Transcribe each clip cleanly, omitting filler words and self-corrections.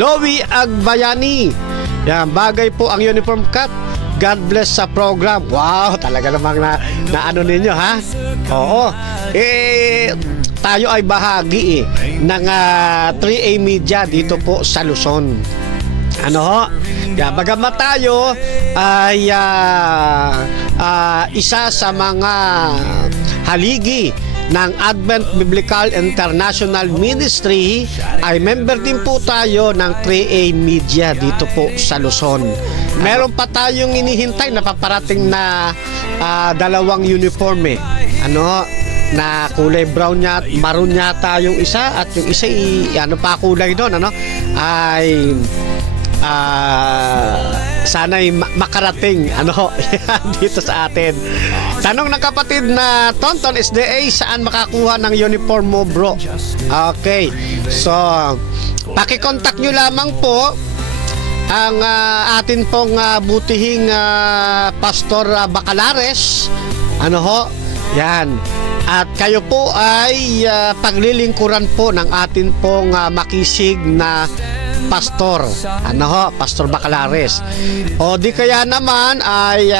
Lowy Agbayani. Yan, bagay po ang uniform cut. God bless sa program. Wow, talaga namang na ano ninyo, ha? Oo. Tayo ay bahagi ng 3A Media dito po sa Luzon. Ano ho? Bagamat tayo ay isa sa mga haligi ng Advent Biblical International Ministry, ay member din po tayo ng 3A Media dito po sa Luzon. Meron pa tayong inihintay na paparating na dalawang uniforme. Ano, na kulay brown niya, maroon yata yung isa, at yung isa ano pa kulay doon, ano, ay sana'y makarating ano dito sa atin. Tanong ng kapatid na Tonton SDA, saan makakuha ng uniform mo, bro? Okay, so paki-contact nyo lamang po ang atin pong butihing Pastor Bacalares, ano ho, yan. At kayo po ay paglilingkuran po ng atin pong makisig na pastor, ano ho, Pastor Bacalares. O di kaya naman ay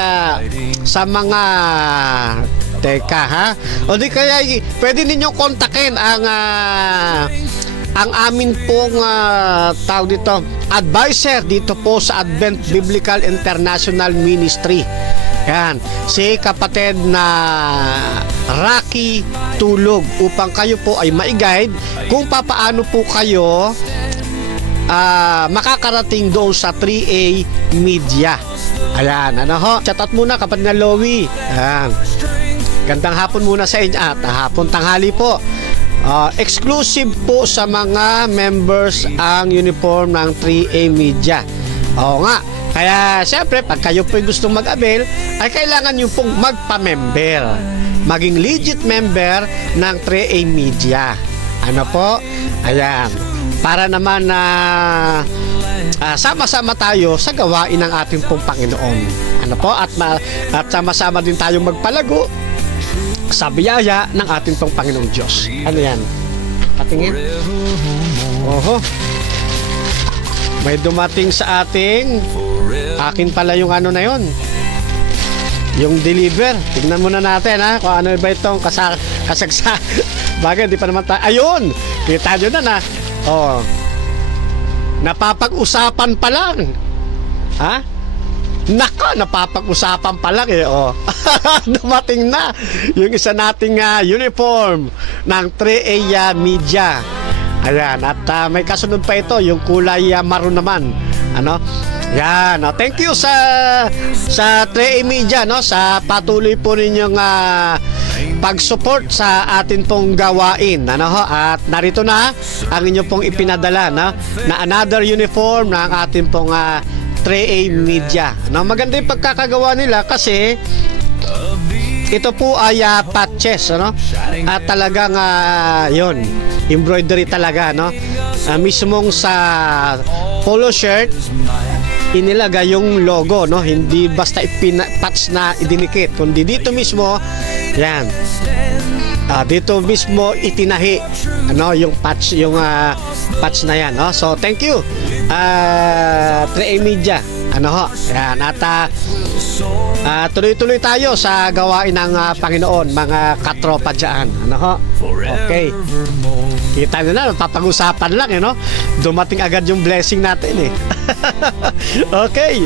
sa mga teka, ha, o di kaya pwede ninyong kontakin ang amin pong tawag dito, advisor dito po sa Advent Biblical International Ministry. Yan, si kapatid na Rocky Tulog, upang kayo po ay ma-guide kung papaano po kayo makakarating doon sa 3A Media. Ayan, ano ho, chat out muna kapatid na Lowy. Ayan, gandang hapon muna sa inyo, at hapon tanghali po. Exclusive po sa mga members ang uniform ng 3A Media. Oo nga, kaya siyempre pag kayo po gusto mag-avail, ay kailangan nyo pong magpa-member, maging legit member ng 3A Media. Ano po? Ayan, para naman na sama-sama tayo sa gawain ng ating pong Panginoon. Ano po? At sama-sama din tayo magpalago sa biyaya ng ating pong Panginoong Diyos. Ano yan? Patingin. Oho. May dumating sa ating, akin pala yung ano na yon, yung deliver. Tignan muna natin, ha, kung ano ba itong kasagsa. Bagay, di pa naman tayo. Ayun! Kita nyo na na. Oh. Napapag-usapan pa lang. Ha? Naka, napapag-usapan pa lang eh. Oh. Dumating na yung isa nating uniform ng 3A Media. Ayan, at may kasunod pa ito, yung kulay maroon naman. Ano? Yan, thank you sa 3A Media, no, sa patuloy po ninyong pag-support sa atin pong gawain, ano ho, at narito na ang inyo pong ipinadala, no, na another uniform ng atin pong 3A Media. No, maganda yung pagkakagawa nila kasi ito po ay patches, ano, at talagang yon, embroidery talaga, no, mismong sa polo shirt inilagay yung logo, no, hindi basta patch na idinikit, kundi dito mismo, yan, dito mismo itinahi, ano, yung patch, yung patch na yan, no. So thank you 3A Media, ano ho, yan, at tuloy-tuloy tayo sa gawain ng Panginoon, mga katropa dyan, ano ho. Okay, kita nyo na, papag-usapan lang, no? Dumating agad yung blessing natin eh. Okay.